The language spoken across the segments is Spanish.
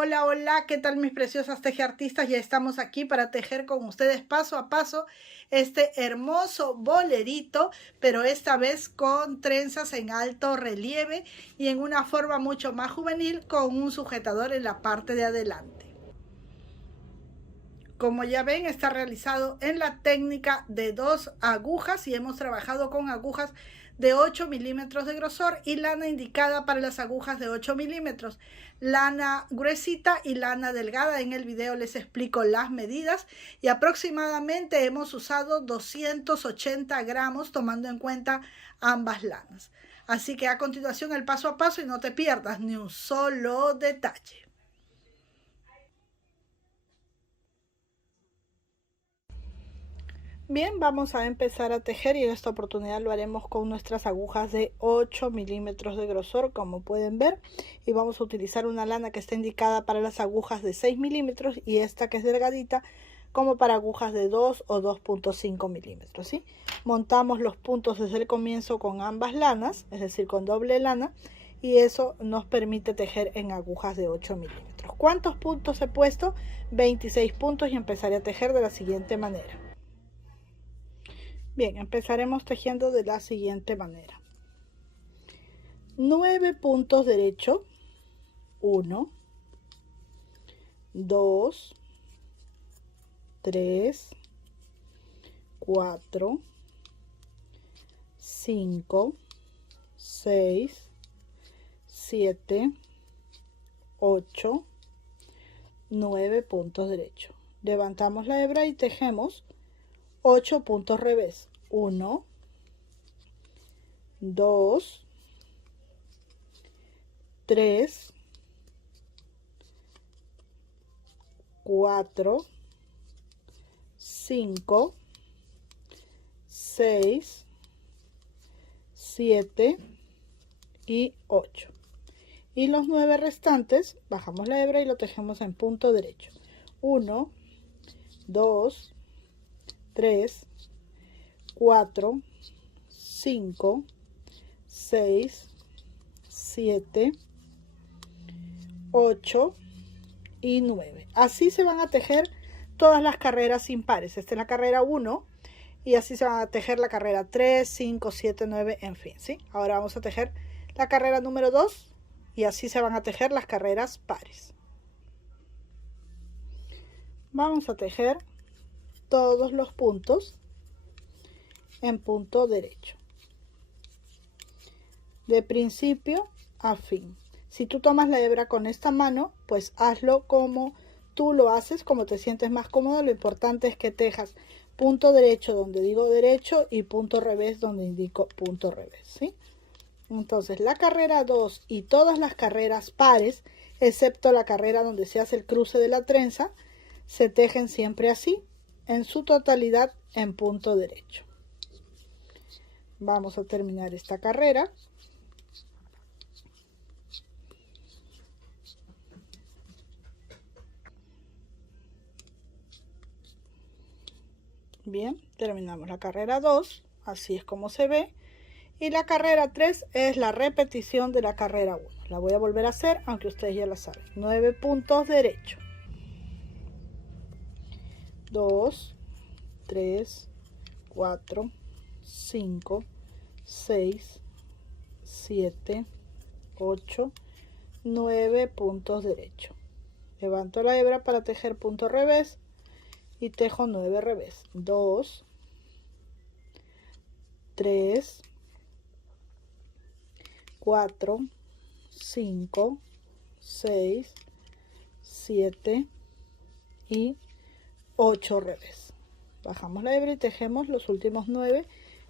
Hola, hola, ¿qué tal mis preciosas tejeartistas? Ya estamos aquí para tejer con ustedes paso a paso este hermoso bolerito, pero esta vez con trenzas en alto relieve y en una forma mucho más juvenil con un sujetador en la parte de adelante. Como ya ven, está realizado en la técnica de 2 agujas y hemos trabajado con agujas de 8 milímetros de grosor y lana indicada para las agujas de 8 milímetros. Lana gruesita y lana delgada. En el video les explico las medidas y aproximadamente hemos usado 280 gramos tomando en cuenta ambas lanas. Así que a continuación el paso a paso y no te pierdas ni un solo detalle. Bien, vamos a empezar a tejer y en esta oportunidad lo haremos con nuestras agujas de 8 milímetros de grosor, como pueden ver, y vamos a utilizar una lana que está indicada para las agujas de 6 milímetros y esta que es delgadita como para agujas de 2 o 2.5 milímetros, ¿sí? Montamos los puntos desde el comienzo con ambas lanas, es decir, con doble lana, y eso nos permite tejer en agujas de 8 milímetros. ¿Cuántos puntos he puesto? 26 puntos y empezaré a tejer de la siguiente manera. Bien, empezaremos tejiendo de la siguiente manera. 9 puntos derecho, 1, 2, 3, 4, 5, 6, 7, 8, 9 puntos derecho. Levantamos la hebra y tejemos 8 puntos revés. 1, 2, 3, 4, 5, 6, 7 y 8. Y los 9 restantes, bajamos la hebra y lo tejemos en punto derecho. 1, 2, 3, 4, 5, 6, 7, 8 y 9. Así se van a tejer todas las carreras impares. Esta es la carrera 1 y así se van a tejer la carrera 3, 5, 7, 9, en fin, ¿sí? Ahora vamos a tejer la carrera número 2 y así se van a tejer las carreras pares. Vamos a tejer todos los puntos en punto derecho, de principio a fin. Si tú tomas la hebra con esta mano, pues hazlo como tú lo haces, como te sientes más cómodo. Lo importante es que tejas punto derecho donde digo derecho y punto revés donde indico punto revés, ¿sí? Entonces la carrera 2 y todas las carreras pares, excepto la carrera donde se hace el cruce de la trenza, se tejen siempre así, en su totalidad en punto derecho. Vamos a terminar esta carrera. Bien, terminamos la carrera 2, así es como se ve. Y la carrera 3 es la repetición de la carrera 1. La voy a volver a hacer, aunque ustedes ya la saben. 9 puntos derecho. 2, 3, 4, 5, 6, 7, 8, 9 puntos derecho. Levanto la hebra para tejer punto revés y tejo 9 revés. 2, 3, 4, 5, 6, 7 y 8 revés. Bajamos la hebra y tejemos los últimos 9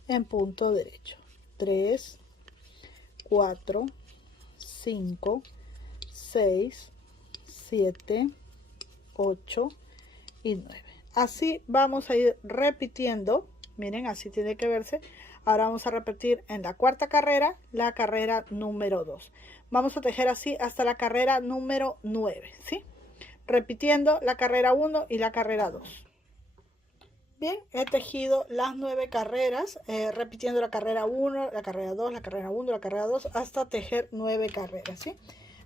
en punto derecho. 3, 4, 5, 6, 7, 8 y 9. Así vamos a ir repitiendo. Miren, así tiene que verse. Ahora vamos a repetir en la cuarta carrera, la carrera número 2. Vamos a tejer así hasta la carrera número 9, ¿sí? Repitiendo la carrera 1 y la carrera 2. Bien, he tejido las 9 carreras, repitiendo la carrera 1, la carrera 2, la carrera 1, la carrera 2, hasta tejer 9 carreras, ¿sí?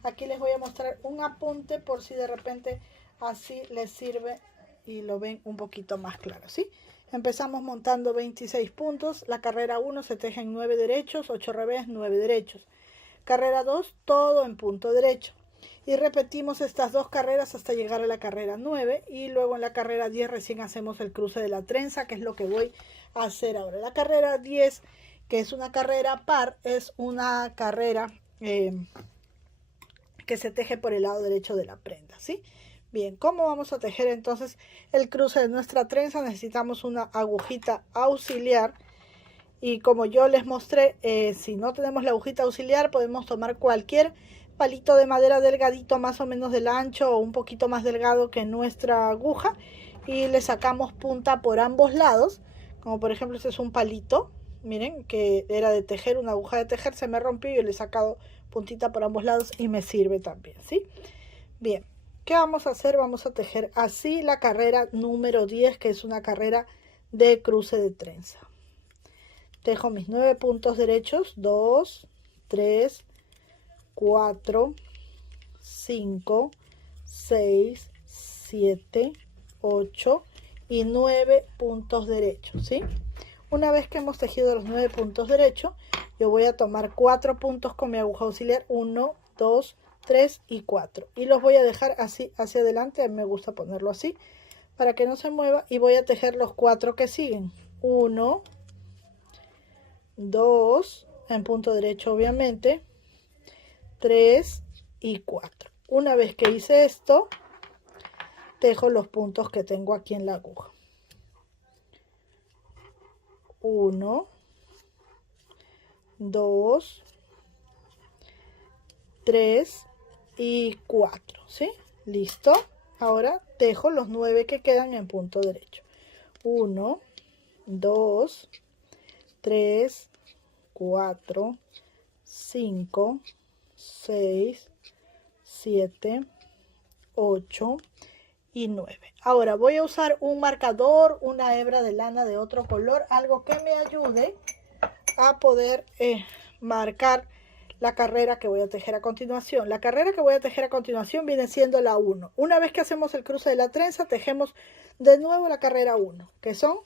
Aquí les voy a mostrar un apunte por si de repente así les sirve y lo ven un poquito más claro, ¿sí? Empezamos montando 26 puntos. La carrera 1 se teje en 9 derechos, 8 revés, 9 derechos. Carrera 2, todo en punto derecho. Y repetimos estas dos carreras hasta llegar a la carrera 9 y luego en la carrera 10 recién hacemos el cruce de la trenza, que es lo que voy a hacer ahora. La carrera 10, que es una carrera par, es una carrera que se teje por el lado derecho de la prenda, ¿sí? Bien, ¿cómo vamos a tejer entonces el cruce de nuestra trenza? Necesitamos una agujita auxiliar. Y como yo les mostré, si no tenemos la agujita auxiliar, podemos tomar cualquier palito de madera delgadito, más o menos del ancho o un poquito más delgado que nuestra aguja, y le sacamos punta por ambos lados. Como por ejemplo este es un palito, miren, que era de tejer, una aguja de tejer, se me rompió y le he sacado puntita por ambos lados y me sirve también, ¿sí? Bien, ¿qué vamos a hacer? Vamos a tejer así la carrera número 10, que es una carrera de cruce de trenza. Tejo mis 9 puntos derechos, 2, 3, 4, 5, 6, 7, 8 y 9 puntos derechos, ¿sí? Una vez que hemos tejido los 9 puntos derechos, yo voy a tomar 4 puntos con mi aguja auxiliar, 1, 2, 3 y 4. Y los voy a dejar así hacia adelante, a mí me gusta ponerlo así, para que no se mueva, y voy a tejer los 4 que siguen. 1, 2, en punto derecho obviamente, 3 y 4. Una vez que hice esto, tejo los puntos que tengo aquí en la aguja. 1, 2, 3 y 4, ¿sí? Listo. Ahora tejo los 9 que quedan en punto derecho. 1, 2, 3, 4, 5, 6, 7, 8 y 9. Ahora voy a usar un marcador, una hebra de lana de otro color, algo que me ayude a poder marcar la carrera que voy a tejer a continuación. La carrera que voy a tejer a continuación viene siendo la 1. Una vez que hacemos el cruce de la trenza, tejemos de nuevo la carrera 1, que son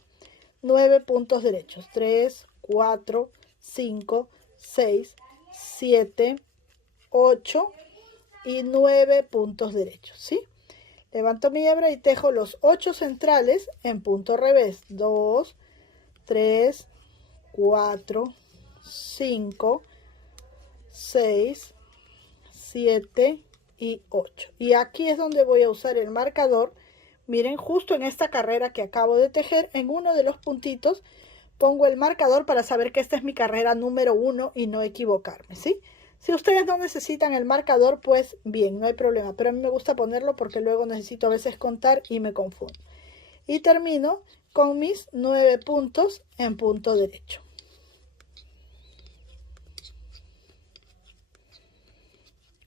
9 puntos derechos. 3, 4, 5, 6, 7, 8 y 9 puntos derechos, ¿sí? Levanto mi hebra y tejo los 8 centrales en punto revés. 2, 3, 4, 5, 6, 7 y 8. Y aquí es donde voy a usar el marcador. Miren, justo en esta carrera que acabo de tejer, en uno de los puntitos pongo el marcador para saber que esta es mi carrera número 1 y no equivocarme, ¿sí? Si ustedes no necesitan el marcador, pues bien, no hay problema. Pero a mí me gusta ponerlo porque luego necesito a veces contar y me confundo. Y termino con mis 9 puntos en punto derecho.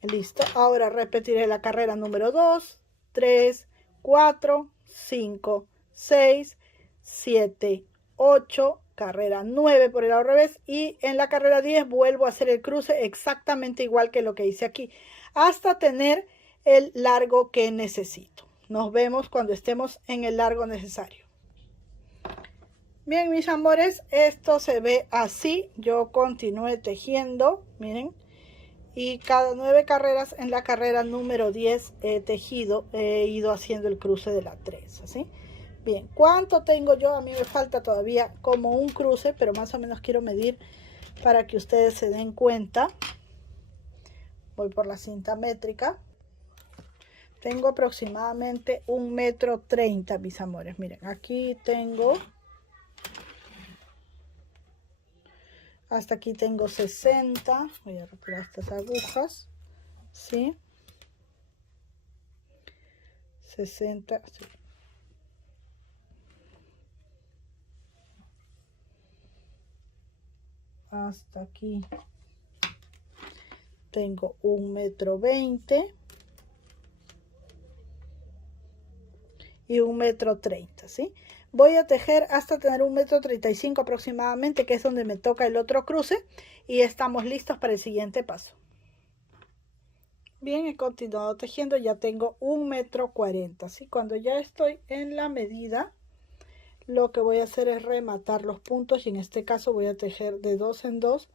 Listo. Ahora repetiré la carrera número 2, 3, 4, 5, 6, 7, 8, carrera 9 por el lado revés, y en la carrera 10 vuelvo a hacer el cruce exactamente igual que lo que hice aquí, hasta tener el largo que necesito. Nos vemos cuando estemos en el largo necesario. Bien, mis amores, esto se ve así. Yo continué tejiendo, miren, y cada 9 carreras en la carrera número 10 he tejido, he ido haciendo el cruce de la trenza, ¿sí? Bien, ¿cuánto tengo yo? A mí me falta todavía como un cruce, pero más o menos quiero medir para que ustedes se den cuenta. Voy por la cinta métrica. Tengo aproximadamente 1,30 m, mis amores. Miren, aquí tengo, hasta aquí tengo 60. Voy a retirar estas agujas, ¿sí? 60, sí. Hasta aquí tengo 1,20 m y 1,30 m, ¿sí? Voy a tejer hasta tener 1,35 m aproximadamente, que es donde me toca el otro cruce, y estamos listos para el siguiente paso. Bien, he continuado tejiendo, ya tengo 1,40 m, ¿sí? Cuando ya estoy en la medida, lo que voy a hacer es rematar los puntos y en este caso voy a tejer de 2 en 2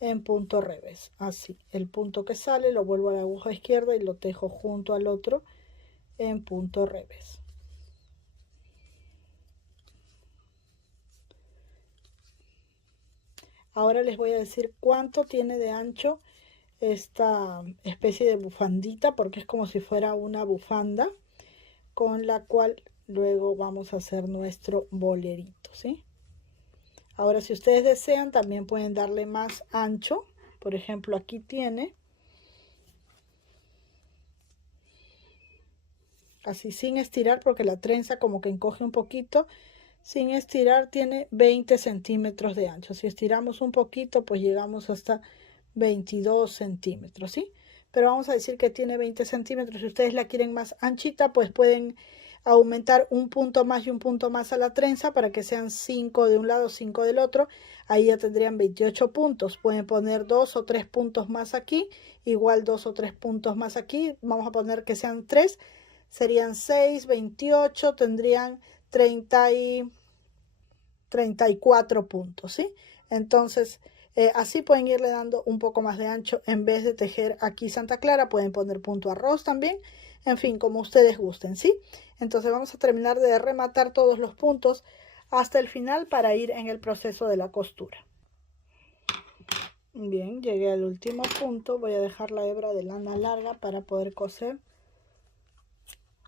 en punto revés. Así, el punto que sale lo vuelvo a la aguja izquierda y lo tejo junto al otro en punto revés. Ahora les voy a decir cuánto tiene de ancho esta especie de bufandita, porque es como si fuera una bufanda con la cual luego vamos a hacer nuestro bolerito, ¿sí? Ahora, si ustedes desean, también pueden darle más ancho. Por ejemplo, aquí tiene, así sin estirar, porque la trenza como que encoge un poquito, sin estirar tiene 20 centímetros de ancho. Si estiramos un poquito, pues llegamos hasta 22 centímetros, ¿sí? Pero vamos a decir que tiene 20 centímetros. Si ustedes la quieren más anchita, pues pueden aumentar un punto más y un punto más a la trenza para que sean 5 de un lado, 5 del otro. Ahí ya tendrían 28 puntos. Pueden poner 2 o 3 puntos más aquí, igual 2 o 3 puntos más aquí. Vamos a poner que sean 3, serían 6, 28, tendrían 34 puntos, ¿sí? Entonces, así pueden irle dando un poco más de ancho. En vez de tejer aquí Santa Clara, pueden poner punto arroz también. En fin, como ustedes gusten, ¿sí? Entonces vamos a terminar de rematar todos los puntos hasta el final para ir en el proceso de la costura. Bien, llegué al último punto. Voy a dejar la hebra de lana larga para poder coser.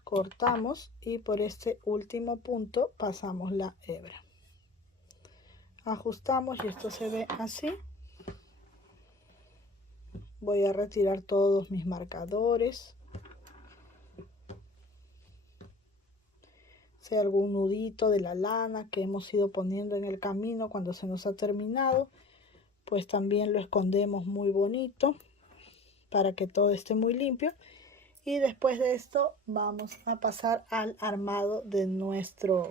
Cortamos y por este último punto pasamos la hebra. Ajustamos y esto se ve así. Voy a retirar todos mis marcadores. Si hay algún nudito de la lana que hemos ido poniendo en el camino cuando se nos ha terminado, pues también lo escondemos muy bonito para que todo esté muy limpio. Y después de esto vamos a pasar al armado de nuestro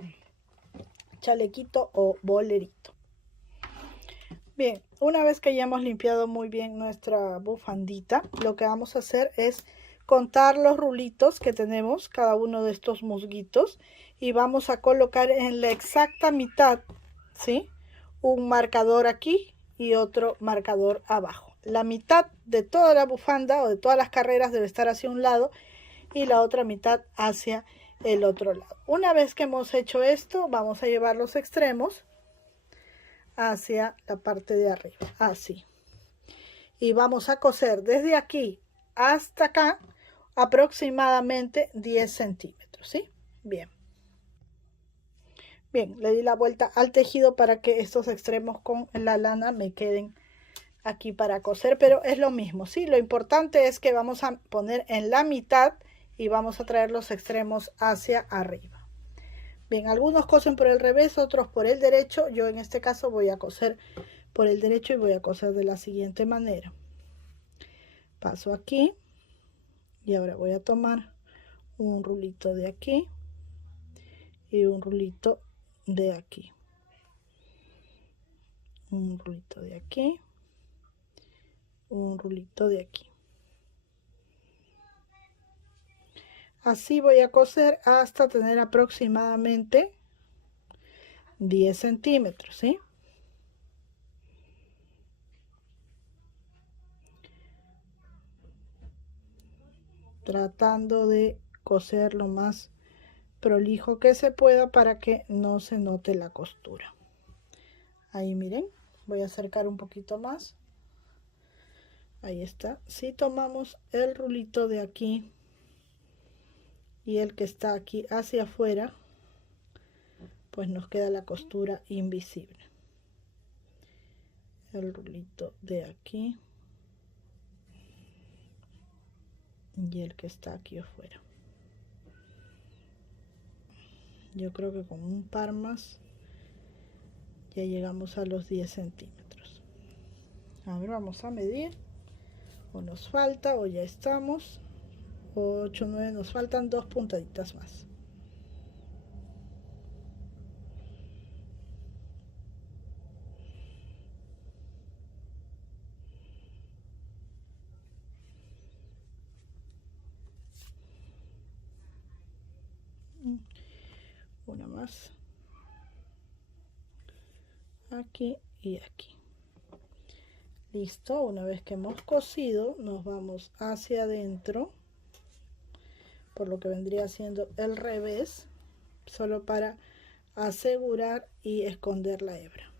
chalequito o bolerito. Bien, una vez que ya hemos limpiado muy bien nuestra bufandita, lo que vamos a hacer es contar los rulitos que tenemos, cada uno de estos musguitos, y vamos a colocar en la exacta mitad, ¿sí? Un marcador aquí y otro marcador abajo. La mitad de toda la bufanda o de todas las carreras debe estar hacia un lado y la otra mitad hacia el otro lado. Una vez que hemos hecho esto, vamos a llevar los extremos hacia la parte de arriba, así. Y vamos a coser desde aquí hasta acá aproximadamente 10 centímetros, ¿sí? Bien. Bien, le di la vuelta al tejido para que estos extremos con la lana me queden aquí para coser, pero es lo mismo, ¿sí? Lo importante es que vamos a poner en la mitad y vamos a traer los extremos hacia arriba. Bien, algunos cosen por el revés, otros por el derecho. Yo en este caso voy a coser por el derecho y voy a coser de la siguiente manera. Paso aquí y ahora voy a tomar un rulito de aquí y un rulito de aquí. Un rulito de aquí, un rulito de aquí. Así voy a coser hasta tener aproximadamente 10 centímetros, ¿sí? Tratando de coser lo más prolijo que se pueda para que no se note la costura. Ahí miren, voy a acercar un poquito más. Ahí está. Si tomamos el rulito de aquí y el que está aquí hacia afuera, pues nos queda la costura invisible. El rulito de aquí y el que está aquí afuera. Yo creo que con un par más ya llegamos a los 10 centímetros. A ver, vamos a medir. O nos falta o ya estamos. 8, 9, nos faltan 2 puntaditas más. Una más. Aquí y aquí. Listo, una vez que hemos cosido, nos vamos hacia adentro, por lo que vendría siendo el revés, solo para asegurar y esconder la hebra.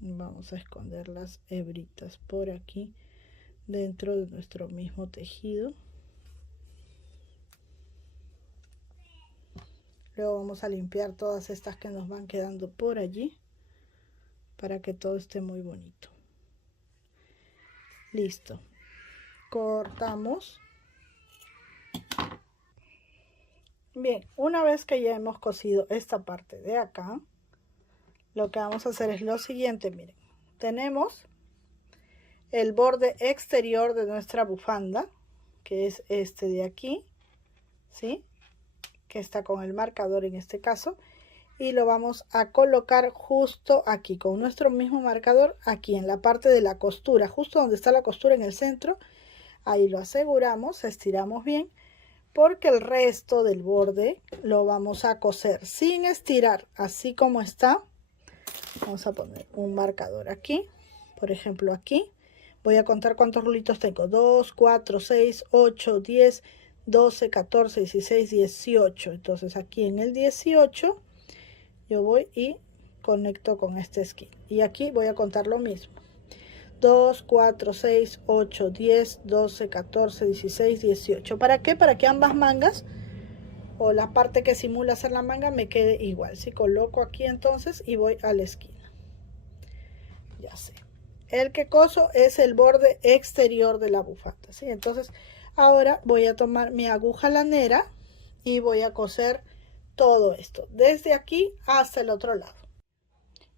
Vamos a esconder las hebritas por aquí dentro de nuestro mismo tejido. Luego vamos a limpiar todas estas que nos van quedando por allí para que todo esté muy bonito. Listo. Cortamos. Bien, una vez que ya hemos cosido esta parte de acá, lo que vamos a hacer es lo siguiente. Miren, tenemos el borde exterior de nuestra bufanda, que es este de aquí, ¿sí? Que está con el marcador en este caso, y lo vamos a colocar justo aquí con nuestro mismo marcador, aquí en la parte de la costura, justo donde está la costura en el centro. Ahí lo aseguramos, estiramos bien, porque el resto del borde lo vamos a coser sin estirar, así como está. Vamos a poner un marcador aquí, por ejemplo aquí. Voy a contar cuántos rulitos tengo: 2, 4, 6, 8, 10, 12, 14, 16, 18. Entonces aquí en el 18 yo voy y conecto con este esquí. Y aquí voy a contar lo mismo: 2, 4, 6, 8, 10, 12, 14, 16, 18. ¿Para qué? Para que ambas mangas o la parte que simula ser la manga me quede igual. Si coloco aquí entonces y voy a la esquina. Ya sé. El que coso es el borde exterior de la bufanda, ¿sí? Entonces ahora voy a tomar mi aguja lanera y voy a coser todo esto desde aquí hasta el otro lado.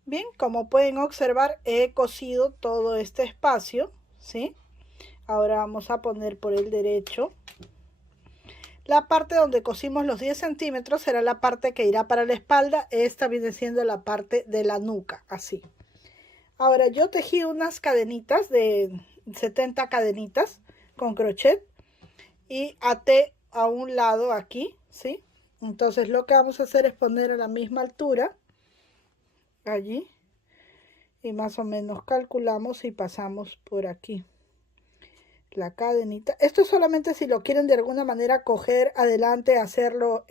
Bien, como pueden observar, he cosido todo este espacio, ¿sí? Ahora vamos a poner por el derecho. La parte donde cosimos los 10 centímetros será la parte que irá para la espalda. Esta viene siendo la parte de la nuca, así. Ahora yo tejí unas cadenitas de 70 cadenitas con crochet y até a un lado aquí, ¿sí? Entonces lo que vamos a hacer es poner a la misma altura allí y más o menos calculamos y pasamos por aquí la cadenita. Esto es solamente si lo quieren de alguna manera coger adelante, hacerlo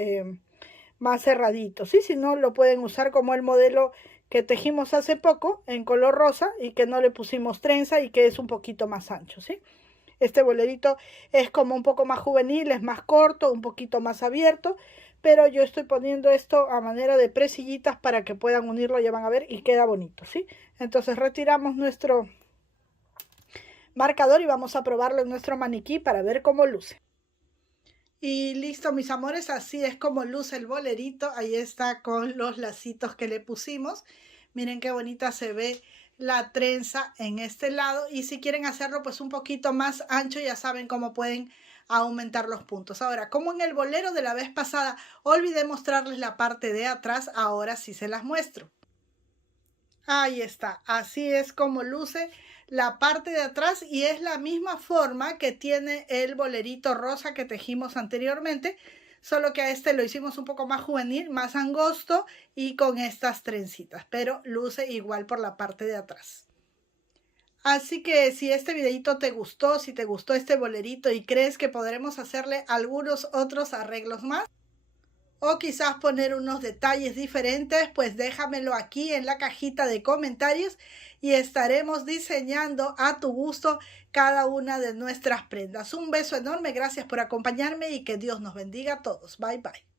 más cerradito, ¿sí? Si no, lo pueden usar como el modelo que tejimos hace poco en color rosa y que no le pusimos trenza y que es un poquito más ancho, ¿sí? Este bolerito es como un poco más juvenil, es más corto, un poquito más abierto, pero yo estoy poniendo esto a manera de presillitas para que puedan unirlo, ya van a ver, y queda bonito, ¿sí? Entonces retiramos nuestro marcador y vamos a probarlo en nuestro maniquí para ver cómo luce. Y listo, mis amores, así es como luce el bolerito. Ahí está con los lacitos que le pusimos. Miren qué bonita se ve la trenza en este lado, y si quieren hacerlo pues un poquito más ancho, ya saben cómo pueden aumentar los puntos. Ahora, como en el bolero de la vez pasada olvidé mostrarles la parte de atrás, ahora sí se las muestro. Ahí está, así es como luce la parte de atrás y es la misma forma que tiene el bolerito rosa que tejimos anteriormente, solo que a este lo hicimos un poco más juvenil, más angosto y con estas trencitas, pero luce igual por la parte de atrás. Así que si este videito te gustó, si te gustó este bolerito y crees que podremos hacerle algunos otros arreglos más, o quizás poner unos detalles diferentes, pues déjamelo aquí en la cajita de comentarios y estaremos diseñando a tu gusto cada una de nuestras prendas. Un beso enorme, gracias por acompañarme y que Dios nos bendiga a todos. Bye, bye.